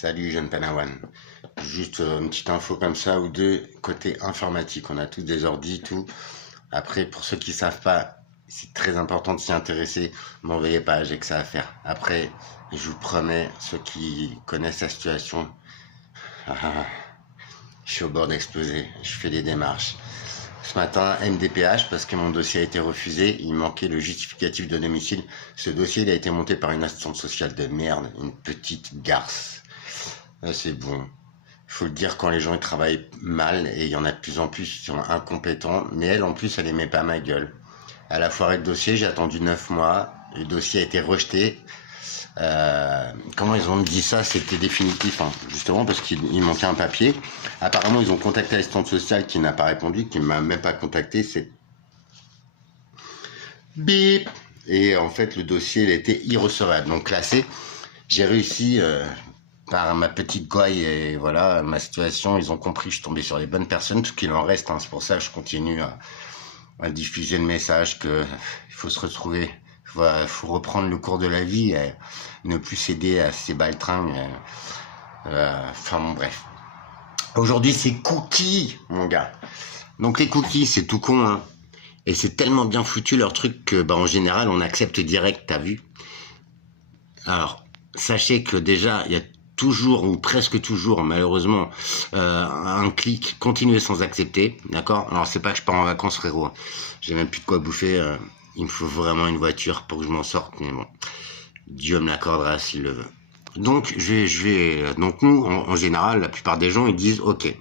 Salut jeune Panawan. Juste une petite info comme ça ou deux, côté informatique, on a tous des ordi, tout. Après, pour ceux qui savent pas, c'est très important de s'y intéresser, m'envoyez pas, j'ai que ça à faire. Après, je vous promets, ceux qui connaissent la situation, je suis au bord d'exploser, je fais des démarches. Ce matin, MDPH, parce que mon dossier a été refusé, il manquait le justificatif de domicile. Ce dossier, il a été monté par une assistante sociale de merde, une petite garce. C'est bon. Il faut le dire quand les gens ils travaillent mal, et il y en a de plus en plus qui sont incompétents, mais elle en plus elle aimait pas ma gueule. Elle a foiré le dossier, j'ai attendu 9 mois, le dossier a été rejeté. Comment ils ont dit ça, c'était définitif, hein, justement parce qu'il manquait un papier. Apparemment ils ont contacté l'assistante sociale qui n'a pas répondu, qui m'a même pas contacté, c'est bip. Et en fait le dossier il était irrecevable, donc classé. J'ai réussi par ma petite gouaille et voilà ma situation, ils ont compris que je suis tombé sur les bonnes personnes, tout qu'il en reste, hein, c'est pour ça que je continue à diffuser le message que il faut se retrouver, faut reprendre le cours de la vie et ne plus céder à ces baltringues. Enfin bon bref. Aujourd'hui c'est cookies mon gars. Donc les cookies c'est tout con hein. Et c'est tellement bien foutu leur truc que en général on accepte direct, t'as vu. Alors sachez que déjà il y a toujours ou presque toujours malheureusement un clic continuer sans accepter, d'accord. Alors c'est pas que je pars en vacances frérot, j'ai même plus de quoi bouffer, il me faut vraiment une voiture pour que je m'en sorte, mais bon, Dieu me l'accordera s'il le veut. Donc donc nous en général la plupart des gens ils disent ok.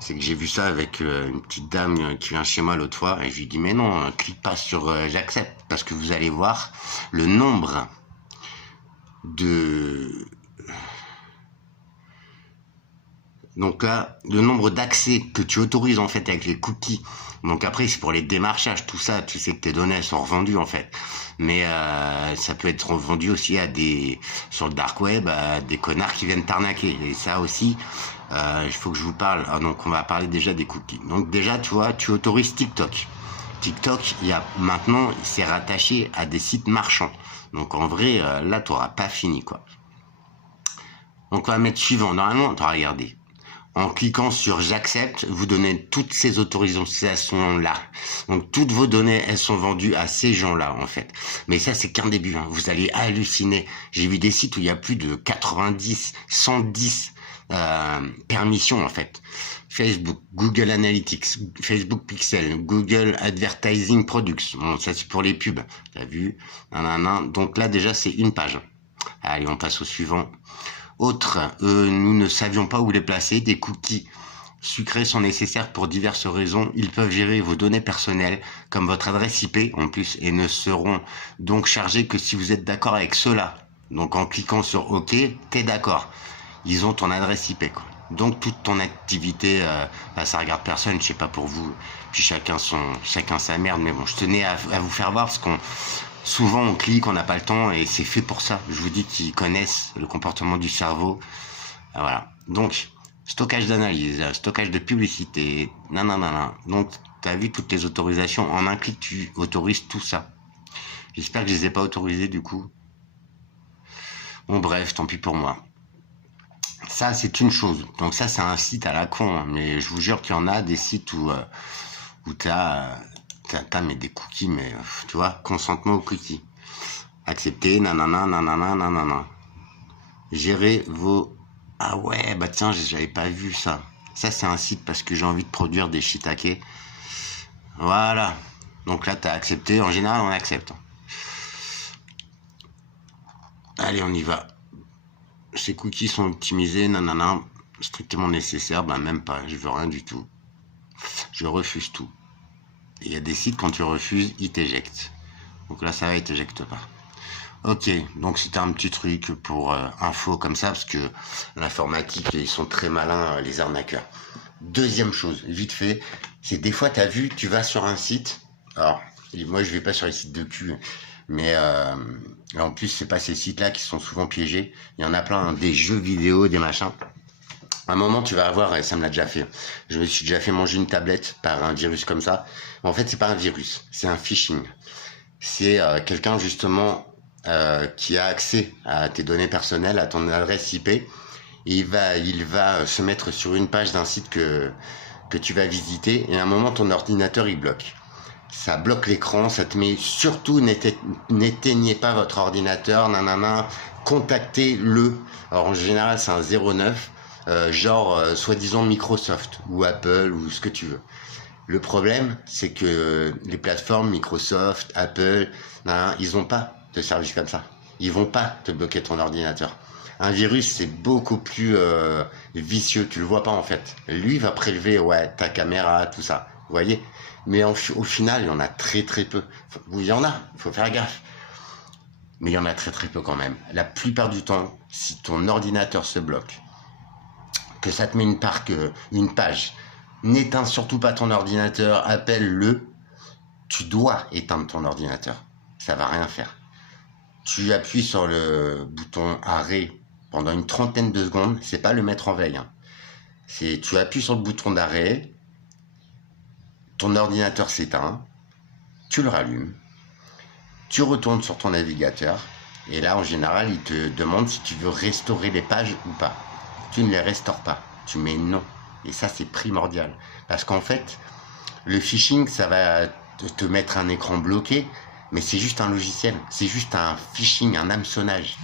C'est que j'ai vu ça avec une petite dame qui vient chez moi l'autre fois et je lui dis mais non, clique pas sur j'accepte, parce que vous allez voir le nombre de... Donc là, le nombre d'accès que tu autorises en fait avec les cookies. Donc après, c'est pour les démarchages, tout ça. Tu sais que tes données elles sont revendues en fait. Mais ça peut être revendu aussi à sur le dark web, à des connards qui viennent t'arnaquer. Et ça aussi, il faut que je vous parle. Donc on va parler déjà des cookies. Donc déjà, tu vois, tu autorises TikTok. TikTok, maintenant, il s'est rattaché à des sites marchands. Donc en vrai, là, tu n'auras pas fini quoi. Donc on va mettre suivant. Normalement, tu vas regarder. En cliquant sur j'accepte, vous donnez toutes ces autorisations là. Donc toutes vos données, elles sont vendues à ces gens-là en fait. Mais ça c'est qu'un début, hein. Vous allez halluciner. J'ai vu des sites où il y a plus de 90, 110 permissions en fait. Facebook, Google Analytics, Facebook Pixel, Google Advertising Products. Bon, ça c'est pour les pubs. T'as vu? Donc là déjà c'est une page. Allez, on passe au suivant. Autre, nous ne savions pas où les placer. Des cookies sucrés sont nécessaires pour diverses raisons. Ils peuvent gérer vos données personnelles, comme votre adresse IP en plus, et ne seront donc chargés que si vous êtes d'accord avec cela. Donc en cliquant sur OK, t'es d'accord. Ils ont ton adresse IP, quoi. Donc toute ton activité, ça regarde personne, je sais pas pour vous. Puis chacun sa merde, mais bon, je tenais à vous faire voir parce qu'on... Souvent on clique, on n'a pas le temps et c'est fait pour ça. Je vous dis qu'ils connaissent le comportement du cerveau. Voilà. Donc, stockage d'analyse, stockage de publicité, nanana. Donc, tu as vu toutes les autorisations. En un clic, tu autorises tout ça. J'espère que je les ai pas autorisés du coup. Bon bref, tant pis pour moi. Ça, c'est une chose. Donc ça, c'est un site à la con. Hein. Mais je vous jure qu'il y en a des sites où t'as mais des cookies, mais tu vois, consentement aux cookies. Accepter, nanana. Gérer vos... Ah ouais, bah tiens, j'avais pas vu ça. Ça, c'est un site parce que j'ai envie de produire des shiitake. Voilà. Donc là, t'as accepté. En général, on accepte. Allez, on y va. Ces cookies sont optimisés, nanana. Strictement nécessaire, bah même pas. Je veux rien du tout. Je refuse tout. Il y a des sites, quand tu refuses, ils t'éjectent. Donc là, ça va, ils t'éjectent pas. Ok, donc c'était un petit truc pour info comme ça, parce que l'informatique, ils sont très malins, les arnaqueurs. Deuxième chose, vite fait, c'est des fois, t'as vu, tu vas sur un site, alors, moi je vais pas sur les sites de cul, mais en plus, c'est pas ces sites-là qui sont souvent piégés. Il y en a plein, hein, des jeux vidéo, des machins. À un moment, tu vas avoir, et ça me l'a déjà fait, je me suis déjà fait manger une tablette par un virus comme ça. En fait, c'est pas un virus, c'est un phishing. C'est quelqu'un, justement, qui a accès à tes données personnelles, à ton adresse IP, et il va se mettre sur une page d'un site que tu vas visiter, et à un moment ton ordinateur il bloque. Ça bloque l'écran, ça te met surtout n'éteignez pas votre ordinateur, nanana, contactez-le. Alors en général c'est un 09, soi-disant Microsoft ou Apple ou ce que tu veux. Le problème c'est que les plateformes Microsoft, Apple, nanana, ils ont pas de service comme ça. Ils vont pas te bloquer ton ordinateur. Un virus c'est beaucoup plus vicieux, tu le vois pas en fait. Lui va prélever ta caméra, tout ça. Vous voyez? Mais au final, il y en a très très peu. Il y en a, il faut faire gaffe. Mais il y en a très très peu quand même. La plupart du temps, si ton ordinateur se bloque, que ça te met une page, n'éteins surtout pas ton ordinateur, appelle-le. Tu dois éteindre ton ordinateur. Ça va rien faire. Tu appuies sur le bouton arrêt pendant une trentaine de secondes. C'est pas le mettre en veille. Hein. Tu appuies sur le bouton d'arrêt. Ton ordinateur s'éteint, tu le rallumes, tu retournes sur ton navigateur, et là, en général, il te demande si tu veux restaurer les pages ou pas. Tu ne les restaures pas, tu mets non. Et ça, c'est primordial. Parce qu'en fait, le phishing, ça va te mettre un écran bloqué, mais c'est juste un logiciel, c'est juste un phishing, un hameçonnage.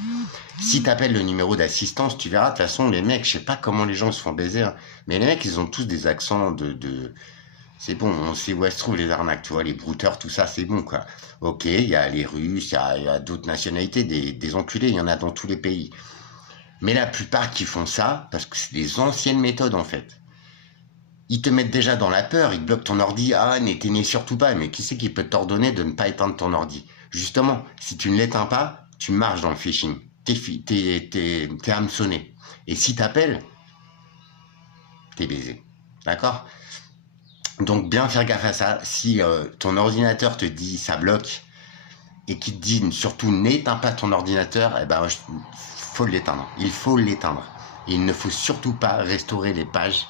Si tu appelles le numéro d'assistance, tu verras, de toute façon, les mecs, je sais pas comment les gens se font baiser, hein, mais les mecs, ils ont tous des accents c'est bon, on sait où elles se trouvent les arnaques, tu vois, les brouteurs, tout ça, c'est bon, quoi. Ok, il y a les Russes, il y a d'autres nationalités, des enculés, il y en a dans tous les pays. Mais la plupart qui font ça, parce que c'est des anciennes méthodes, en fait. Ils te mettent déjà dans la peur, ils bloquent ton ordi, n'éteignez surtout pas, mais qui c'est qui peut t'ordonner de ne pas éteindre ton ordi? Justement, si tu ne l'éteins pas, tu marches dans le phishing. T'es hameçonné. Et si t'appelles, t'es baisé. D'accord? Donc bien faire gaffe à ça. Si ton ordinateur te dit ça bloque et qu'il te dit surtout n'éteins pas ton ordinateur, faut l'éteindre. Il faut l'éteindre. Il ne faut surtout pas restaurer les pages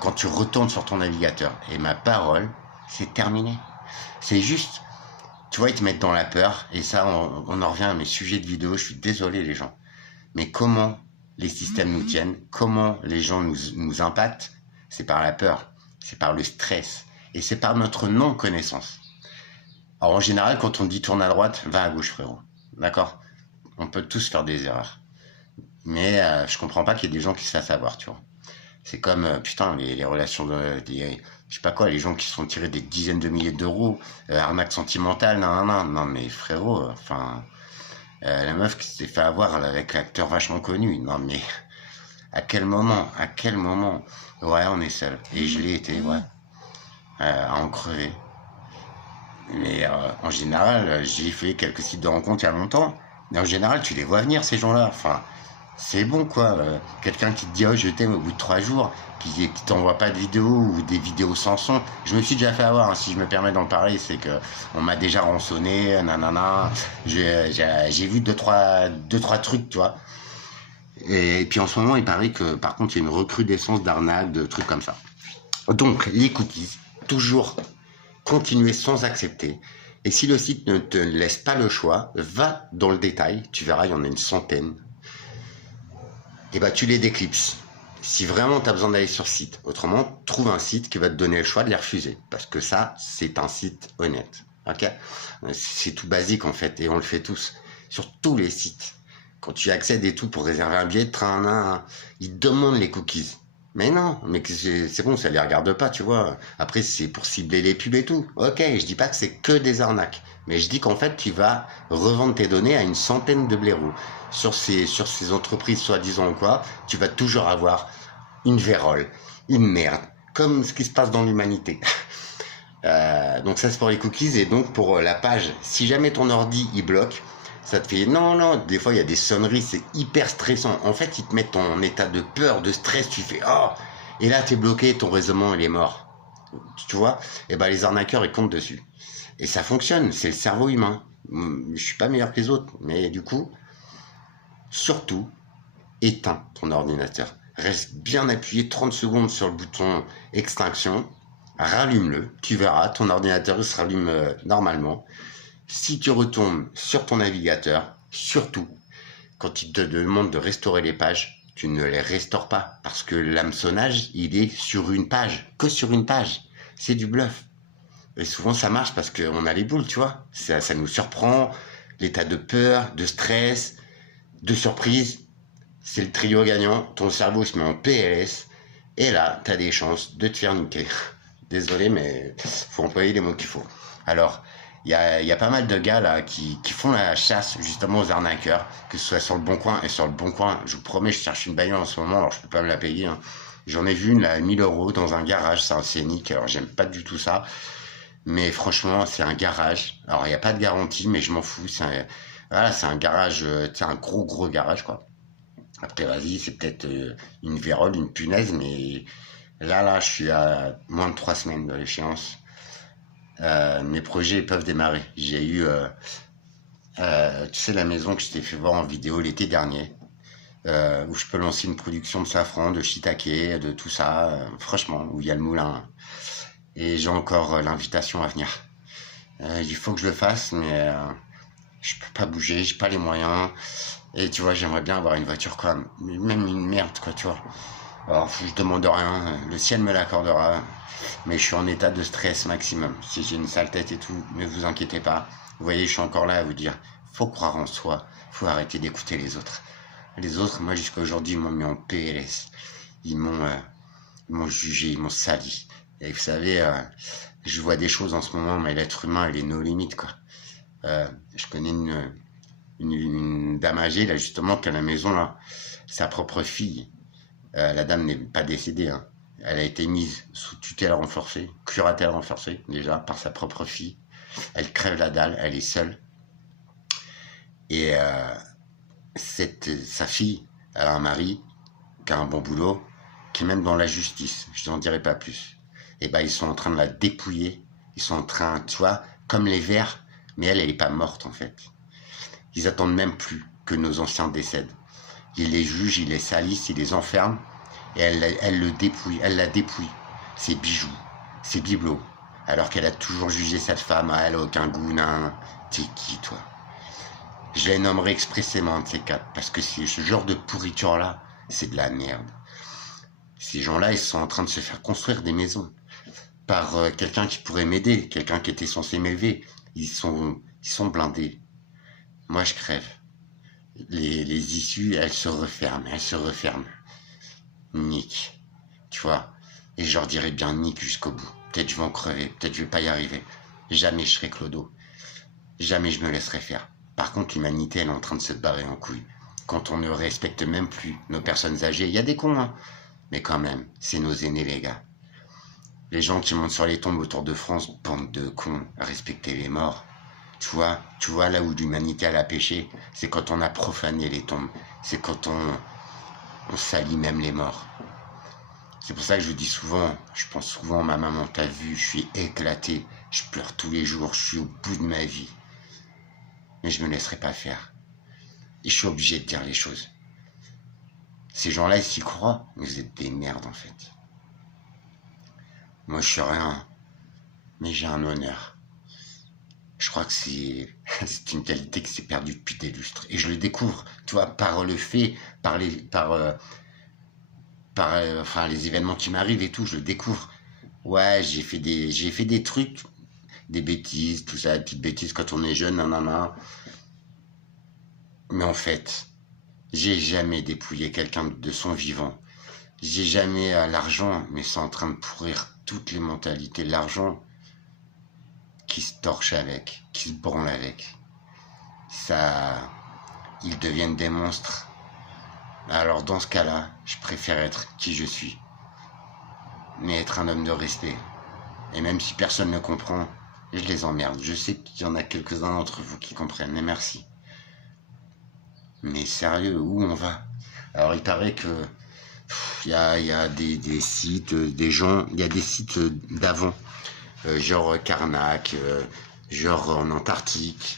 quand tu retournes sur ton navigateur. Et ma parole, c'est terminé. C'est juste, tu vois, ils te mettent dans la peur. Et ça, on en revient à mes sujets de vidéo. Je suis désolé les gens. Mais comment les systèmes nous tiennent, comment les gens nous impactent, c'est par la peur. C'est par le stress et c'est par notre non-connaissance. Alors en général, quand on dit tourne à droite, va à gauche, frérot. D'accord? On peut tous faire des erreurs. Mais je comprends pas qu'il y ait des gens qui se fassent avoir, tu vois. C'est comme, les relations je sais pas quoi, les gens qui se font tirer des dizaines de milliers d'euros, arnaque sentimentale, non, mais frérot, la meuf qui s'est fait avoir avec l'acteur vachement connu, non mais... À quel moment? Ouais, on est seul. Et je l'ai été, ouais. À en crever. Mais en général, j'ai fait quelques sites de rencontres il y a longtemps. Mais en général, tu les vois venir, ces gens-là. Enfin, c'est bon, quoi. Quelqu'un qui te dit, oh, je t'aime au bout de 3 jours, qui t'envoie pas de vidéos ou des vidéos sans son. Je me suis déjà fait avoir, hein, si je me permets d'en parler, c'est que on m'a déjà rançonné, nanana. J'ai vu deux, trois trucs, tu vois. Et puis en ce moment, il paraît que par contre, il y a une recrudescence d'arnaques, de trucs comme ça. Donc, les cookies, toujours continuer sans accepter. Et si le site ne te laisse pas le choix, va dans le détail, tu verras, il y en a une centaine. Et tu les déclipses. Si vraiment tu as besoin d'aller sur site, autrement, trouve un site qui va te donner le choix de les refuser. Parce que ça, c'est un site honnête. Ok? C'est tout basique en fait, et on le fait tous. Sur tous les sites. Quand tu accèdes et tout pour réserver un billet de train, ils te demandent les cookies. Mais non, mais c'est bon, ça les regarde pas, tu vois. Après, c'est pour cibler les pubs et tout. Ok, je dis pas que c'est que des arnaques. Mais je dis qu'en fait, tu vas revendre tes données à une centaine de blaireaux. Sur ces entreprises soi-disant ou quoi, tu vas toujours avoir une vérole, une merde. Comme ce qui se passe dans l'humanité. Donc ça, c'est pour les cookies. Et donc, pour la page, si jamais ton ordi, il bloque, ça te fait non, des fois il y a des sonneries, c'est hyper stressant. En fait, ils te mettent en état de peur, de stress, tu fais oh, et là t'es bloqué, ton raisonnement il est mort. Tu vois? Et les arnaqueurs ils comptent dessus. Et ça fonctionne, c'est le cerveau humain. Je suis pas meilleur que les autres, mais du coup, surtout, éteins ton ordinateur. Reste bien appuyé 30 secondes sur le bouton extinction, rallume-le, tu verras, ton ordinateur il se rallume normalement. Si tu retombes sur ton navigateur, surtout, quand il te demande de restaurer les pages, tu ne les restaures pas. Parce que l'hameçonnage, il est sur une page. Que sur une page. C'est du bluff. Et souvent, ça marche parce qu'on a les boules, tu vois. Ça nous surprend. L'état de peur, de stress, de surprise. C'est le trio gagnant. Ton cerveau se met en PLS. Et là, tu as des chances de te faire niquer. Désolé, mais faut employer les mots qu'il faut. Alors, il y a pas mal de gars là qui font la chasse justement aux arnaqueurs, que ce soit sur le Bon Coin. Et sur le Bon Coin, je vous promets, je cherche une bagnole en ce moment, alors je peux pas me la payer. Hein. J'en ai vu une là à 1000 € dans un garage, c'est un Scénic, alors j'aime pas du tout ça. Mais franchement, c'est un garage. Alors, il n'y a pas de garantie, mais je m'en fous. Voilà, c'est un garage, c'est un gros garage, quoi. Après, vas-y, c'est peut-être une vérole, une punaise, mais là, je suis à moins de 3 semaines de l'échéance. Mes projets peuvent démarrer. J'ai eu, tu sais, la maison que je t'ai fait voir en vidéo l'été dernier, où je peux lancer une production de safran, de shiitake, de tout ça, franchement, où il y a le moulin. Et j'ai encore l'invitation à venir. Il faut que je le fasse, mais je peux pas bouger, j'ai pas les moyens. Et tu vois, j'aimerais bien avoir une voiture quoi, même une merde quoi, tu vois. Alors, je demande rien, le ciel me l'accordera, mais je suis en état de stress maximum. Si j'ai une sale tête et tout, ne vous inquiétez pas. Vous voyez, je suis encore là à vous dire, faut croire en soi, faut arrêter d'écouter les autres. Les autres, moi jusqu'à aujourd'hui, ils m'ont mis en PLS. Ils m'ont jugé, ils m'ont sali. Et vous savez, je vois des choses en ce moment, mais l'être humain, il est nos limites, quoi. Je connais une dame âgée, là, justement, qui a la maison, là, sa propre fille. La dame n'est pas décédée, hein. Elle a été mise sous tutelle renforcée, curatelle renforcée, déjà, par sa propre fille. Elle crève la dalle, elle est seule. Et sa fille, elle a un mari qui a un bon boulot, qui est même dans la justice, je n'en dirai pas plus. Et ben ils sont en train de la dépouiller, ils sont en train, tu vois, comme les vers, mais elle est pas morte en fait. Ils attendent même plus que nos anciens décèdent. Ils les jugent, ils les salissent, ils les enferment, et elle la dépouille, ses bijoux, ses bibelots, alors qu'elle a toujours jugé cette femme, elle a aucun goût, nan. T'es qui toi? Je les nommerai expressément de ces quatre, parce que ce genre de pourriture-là, c'est de la merde. Ces gens-là, ils sont en train de se faire construire des maisons par quelqu'un qui pourrait m'aider, quelqu'un qui était censé m'élever. Ils sont blindés. Moi, je crève. Les issues, elles se referment. Nick, tu vois. Et je leur dirai bien Nick jusqu'au bout. Peut-être je vais en crever, peut-être je vais pas y arriver. Jamais je serai clodo. Jamais je me laisserai faire. Par contre, l'humanité, elle est en train de se barrer en couille. Quand on ne respecte même plus nos personnes âgées, il y a des cons, hein. Mais quand même, c'est nos aînés, les gars. Les gens qui montent sur les tombes autour de France, bande de cons, respecter les morts. Tu vois là où l'humanité a péché, c'est quand on a profané les tombes. C'est quand on salit même les morts. C'est pour ça que je dis souvent, je pense souvent à ma maman, t'as vu, je suis éclaté, je pleure tous les jours, je suis au bout de ma vie. Mais je me laisserai pas faire. Et je suis obligé de dire les choses. Ces gens-là, ils s'y croient, mais vous êtes des merdes en fait. Moi, je suis rien, mais j'ai un honneur. Je crois que c'est une qualité qui s'est perdue depuis des lustres. Et je le découvre, tu vois, par le fait, par les événements qui m'arrivent et tout, je le découvre. Ouais, j'ai fait des trucs, des bêtises, tout ça, des petites bêtises quand on est jeune, nanana. Mais en fait, j'ai jamais dépouillé quelqu'un de son vivant. J'ai jamais l'argent, mais c'est en train de pourrir toutes les mentalités. L'argent qui se torche avec, qui se branle avec. Ça, ils deviennent des monstres. Alors dans ce cas-là, je préfère être qui je suis. Mais être un homme de respect. Et même si personne ne comprend, je les emmerde. Je sais qu'il y en a quelques-uns d'entre vous qui comprennent, mais merci. Mais sérieux, où on va? Alors il paraît que il y a des sites, des gens, il y a des sites d'avant, genre Karnak, genre en Antarctique.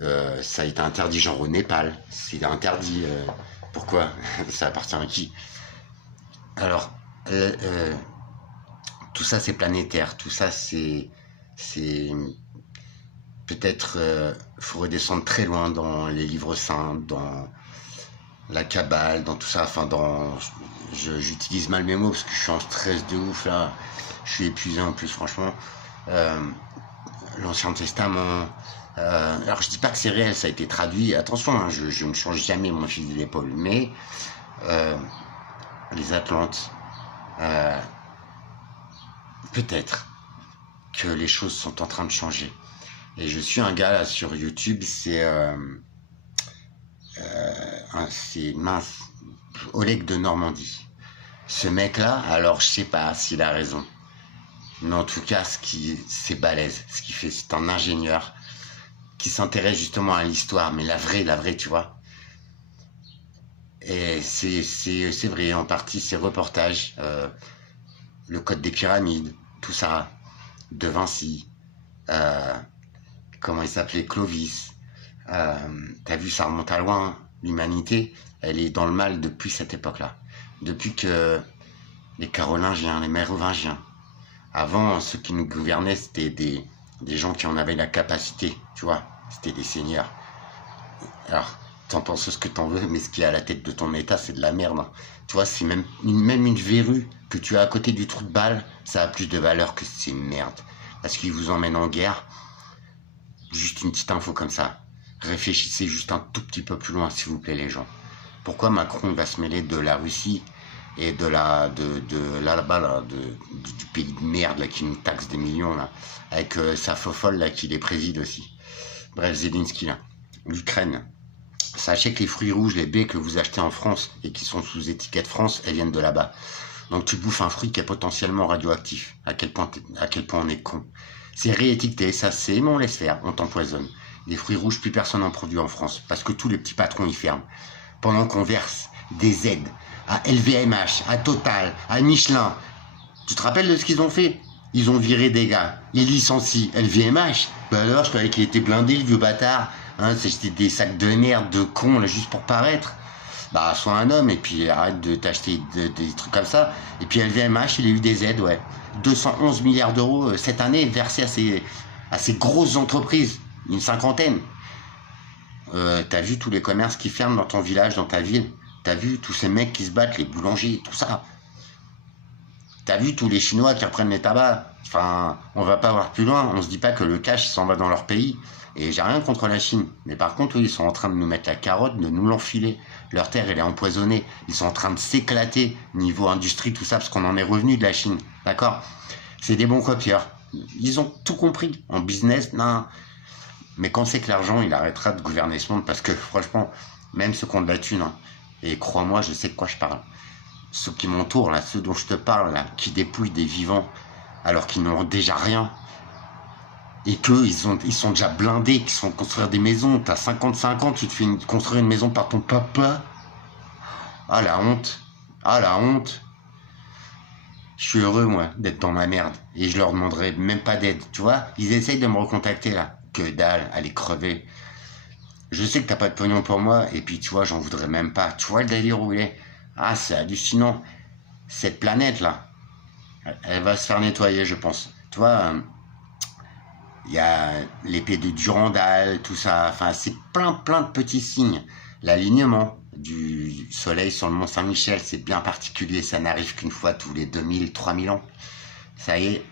Ça a été interdit, genre au Népal. C'est interdit. Pourquoi? Ça appartient à qui? Alors, tout ça c'est planétaire, tout ça c'est peut-être faut redescendre très loin dans les livres saints, dans la Kabbale, dans tout ça, enfin j'utilise mal mes mots parce que je suis en stress de ouf là, je suis épuisé en plus franchement. L'Ancien Testament, alors je dis pas que c'est réel, ça a été traduit, attention, hein, je ne change jamais mon fusil d'épaule, mais les Atlantes, peut-être que les choses sont en train de changer. Et je suis un gars là sur YouTube, c'est mince, Oleg de Normandie. Ce mec-là, alors je sais pas s'il a raison, mais en tout cas, c'est balèze. Ce qu'il fait, c'est un ingénieur qui s'intéresse justement à l'histoire, mais la vraie, tu vois. Et c'est vrai, en partie, ces reportages, le Code des pyramides, tout ça, De Vinci, comment il s'appelait, Clovis. T'as vu, ça remonte à loin. L'humanité, elle est dans le mal depuis cette époque-là. Depuis que les Carolingiens, les Mérovingiens, avant, ceux qui nous gouvernaient, c'était des gens qui en avaient la capacité, tu vois. C'était des seigneurs. Alors, t'en penses ce que t'en veux, mais ce qui est à la tête de ton état, c'est de la merde. Hein. Tu vois, c'est même une verrue que tu as à côté du trou de balle, ça a plus de valeur que ces merdes. Parce qu'ils vous emmènent en guerre. Juste une petite info comme ça. Réfléchissez juste un tout petit peu plus loin, s'il vous plaît, les gens. Pourquoi Macron va se mêler de la Russie et du pays de merde là, qui nous taxe des millions là, avec sa fofolle là qui les préside aussi. Bref, Zelensky là, l'Ukraine. Sachez que les fruits rouges, les baies que vous achetez en France et qui sont sous étiquette France, elles viennent de là-bas. Donc tu bouffes un fruit qui est potentiellement radioactif. À quel point on est con. C'est réétiqueté, ça c'est, mais on laisse faire, on t'empoisonne. Les fruits rouges, plus personne n'en produit en France parce que tous les petits patrons y ferment. Pendant qu'on verse des aides à LVMH, à Total, à Michelin. Tu te rappelles de ce qu'ils ont fait? Ils ont viré des gars. Ils licencient LVMH. Bah alors, je croyais qu'il était blindé, le vieux bâtard. Hein, c'était des sacs de merde, de cons, là, juste pour paraître. Bah, sois un homme et puis arrête de t'acheter des trucs comme ça. Et puis LVMH, il a eu des aides, ouais. 211 milliards d'euros cette année versés à ces grosses entreprises. Une cinquantaine. T'as vu tous les commerces qui ferment dans ton village, dans ta ville? T'as vu tous ces mecs qui se battent, les boulangers, tout ça? T'as vu tous les Chinois qui reprennent les tabacs? Enfin, on va pas voir plus loin. On se dit pas que le cash s'en va dans leur pays. Et j'ai rien contre la Chine. Mais par contre, oui, ils sont en train de nous mettre la carotte, de nous l'enfiler. Leur terre, elle est empoisonnée. Ils sont en train de s'éclater niveau industrie, tout ça, parce qu'on en est revenu de la Chine. D'accord? C'est des bons copieurs. Ils ont tout compris. En business, non. Mais quand c'est que l'argent, il arrêtera de gouverner ce monde, parce que franchement, même ceux qui ont de la thune, hein, et crois-moi, je sais de quoi je parle. Ceux qui m'entourent, là, ceux dont je te parle, là, qui dépouillent des vivants, alors qu'ils n'ont déjà rien, et qu'eux, ils sont déjà blindés, qui sont construire des maisons. T'as 55 ans, tu te fais construire une maison par ton papa. Ah, la honte. Ah, la honte. Je suis heureux, moi, d'être dans ma merde. Et je leur demanderai même pas d'aide, tu vois. Ils essayent de me recontacter, là. Que dalle, allez crever. Je sais que t'as pas de pognon pour moi, et puis, tu vois, j'en voudrais même pas. Tu vois le délire où il est? Ah, c'est hallucinant. Cette planète-là, elle va se faire nettoyer, je pense. Tu vois, il y a l'épée de Durandal, tout ça. Enfin, c'est plein de petits signes. L'alignement du soleil sur le mont Saint-Michel, c'est bien particulier. Ça n'arrive qu'une fois tous les 2000, 3000 ans. Ça y est.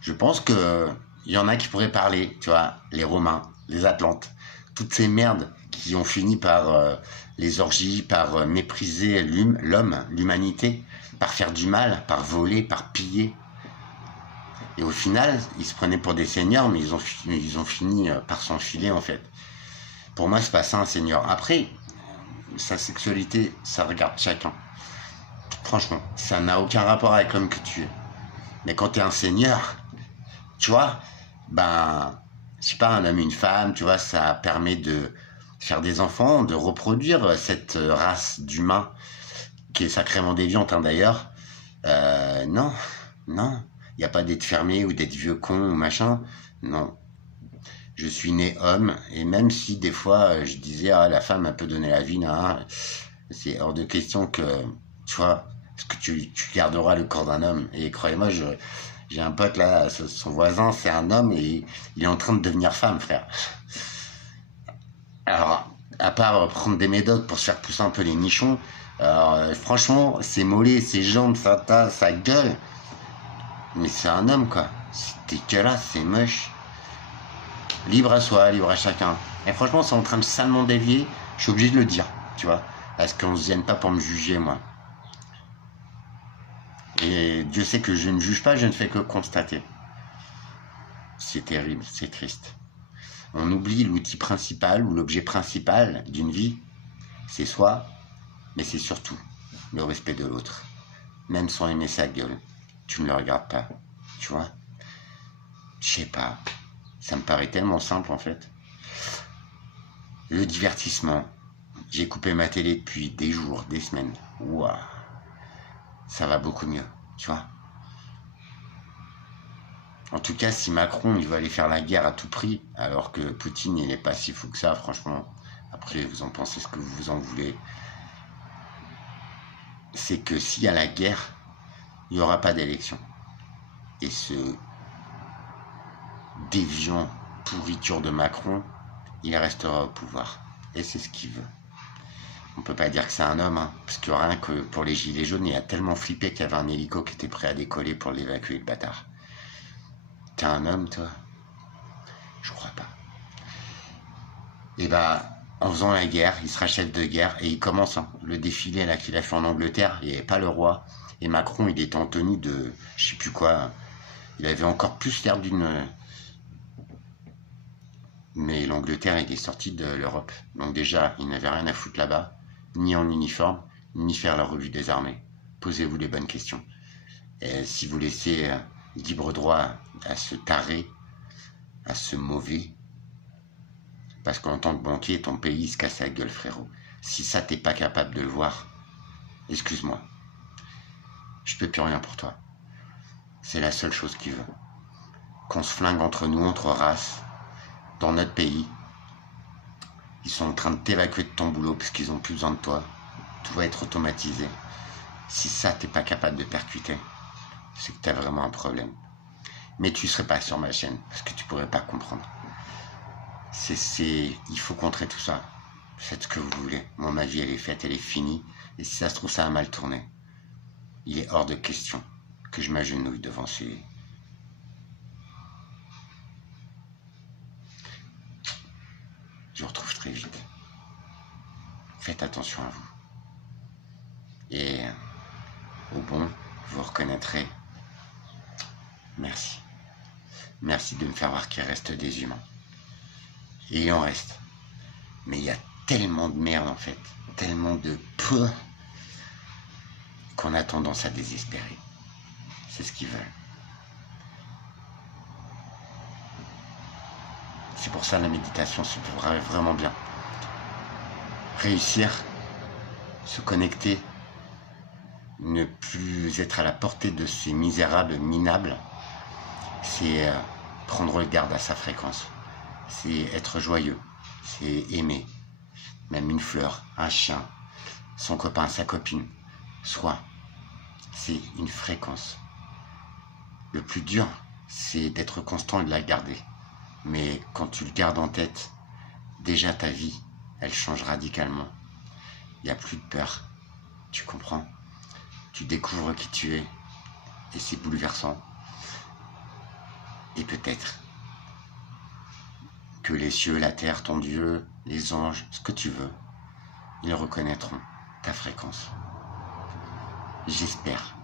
Je pense que il y en a qui pourraient parler, tu vois, les Romains, les Atlantes, toutes ces merdes qui ont fini par les orgies, par mépriser l'homme, l'humanité, par faire du mal, par voler, par piller. Et au final, ils se prenaient pour des seigneurs, mais ils ont fini par s'enfiler, en fait. Pour moi, c'est pas ça, un seigneur. Après, sa sexualité, ça regarde chacun. Franchement, ça n'a aucun rapport avec l'homme que tu es. Mais quand tu es un seigneur, tu vois, ben, je sais pas, un homme, une femme, tu vois, ça permet de faire des enfants, de reproduire cette race d'humains qui est sacrément déviante, hein, d'ailleurs. Non, non, il n'y a pas d'être fermé ou d'être vieux con ou machin, non. Je suis né homme, et même si des fois je disais, ah, la femme elle peut donner la vie, hein, c'est hors de question que, tu vois, parce que tu garderas le corps d'un homme. Et croyez-moi, J'ai un pote là, son voisin, c'est un homme et il est en train de devenir femme, frère. Alors, à part prendre des médocs pour se faire pousser un peu les nichons, franchement, ses mollets, ses jambes, sa tasse, sa gueule, mais c'est un homme, quoi. C'est dégueulasse, c'est moche. Libre à soi, libre à chacun. Et franchement, c'est en train de salement dévier, je suis obligé de le dire, tu vois. Parce qu'on se gêne pas pour me juger, moi. Et Dieu sait que je ne juge pas, je ne fais que constater. C'est terrible, c'est triste. On oublie l'outil principal ou l'objet principal d'une vie. C'est soi, mais c'est surtout le respect de l'autre. Même sans aimer sa gueule, tu ne le regardes pas, tu vois. Je sais pas, ça me paraît tellement simple en fait. Le divertissement, j'ai coupé ma télé depuis des jours, des semaines. Waouh, ça va beaucoup mieux, tu vois. En tout cas, si Macron il va aller faire la guerre à tout prix, alors que Poutine il est pas si fou que ça, franchement, après vous en pensez ce que vous en voulez, c'est que s'il y a la guerre, il n'y aura pas d'élection. Et ce déviant pourriture de Macron, il restera au pouvoir. Et c'est ce qu'il veut. On peut pas dire que c'est un homme, hein, parce que rien que pour les gilets jaunes, il a tellement flippé qu'il y avait un hélico qui était prêt à décoller pour l'évacuer, le bâtard. T'es un homme, toi? Je crois pas. Et bah, en faisant la guerre, il sera chef de guerre et il commence le défilé là qu'il a fait en Angleterre. Il n'y avait pas le roi. Et Macron, il était en tenue de, je sais plus quoi. Il avait encore plus l'air d'une. Mais l'Angleterre, il est sorti de l'Europe. Donc déjà, il n'avait rien à foutre là-bas, ni en uniforme, ni faire la revue des armées. Posez-vous les bonnes questions. Et si vous laissez libre droit à ce taré, à ce mauvais, parce qu'en tant que banquier, ton pays se casse la gueule, frérot. Si ça, t'es pas capable de le voir, excuse-moi. Je peux plus rien pour toi. C'est la seule chose qu'il veut. Qu'on se flingue entre nous, entre races, dans notre pays. Ils sont en train de t'évacuer de ton boulot parce qu'ils ont plus besoin de toi. Tout va être automatisé. Si ça, t'es pas capable de percuter, c'est que t'as vraiment un problème. Mais tu serais pas sur ma chaîne parce que tu pourrais pas comprendre. Il faut contrer tout ça. Faites ce que vous voulez. Moi, ma vie, elle est faite, elle est finie. Et si ça se trouve, ça a mal tourné. Il est hors de question que je m'agenouille devant ces... Je vous retrouve très vite. Faites attention à vous. Et au bon, vous reconnaîtrez. Merci. Merci de me faire voir qu'il reste des humains. Et il en reste. Mais il y a tellement de merde en fait. Tellement de peu qu'on a tendance à désespérer. C'est ce qu'ils veulent. C'est pour ça la méditation, c'est vraiment bien. Réussir, se connecter, ne plus être à la portée de ces misérables minables, c'est prendre garde à sa fréquence. C'est être joyeux, c'est aimer. Même une fleur, un chien, son copain, sa copine, soi. C'est une fréquence. Le plus dur, c'est d'être constant et de la garder. Mais quand tu le gardes en tête, déjà ta vie, elle change radicalement. Il n'y a plus de peur. Tu comprends? Tu découvres qui tu es. Et c'est bouleversant. Et peut-être que les cieux, la terre, ton Dieu, les anges, ce que tu veux, ils reconnaîtront ta fréquence. J'espère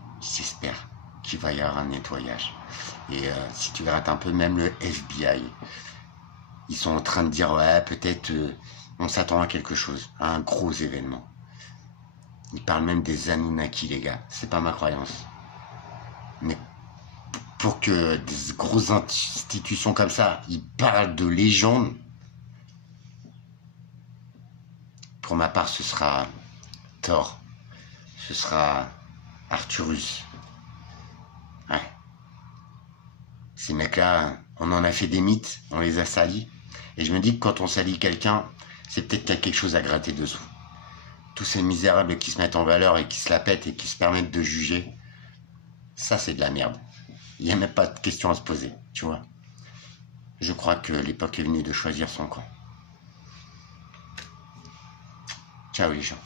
qu'il va y avoir un nettoyage. Et si tu grattes un peu, même le FBI, ils sont en train de dire, ouais, peut-être on s'attend à quelque chose, à un gros événement. Ils parlent même des Anunnaki, les gars. C'est pas ma croyance. Mais pour que des grosses institutions comme ça, ils parlent de légendes, pour ma part, ce sera Thor. Ce sera Arcturus. Ouais. Ces mecs-là, on en a fait des mythes, on les a salis. Et je me dis que quand on salit quelqu'un, c'est peut-être qu'il y a quelque chose à gratter dessous. Tous ces misérables qui se mettent en valeur et qui se la pètent et qui se permettent de juger, ça c'est de la merde. Il n'y a même pas de question à se poser, tu vois. Je crois que l'époque est venue de choisir son camp. Ciao les gens.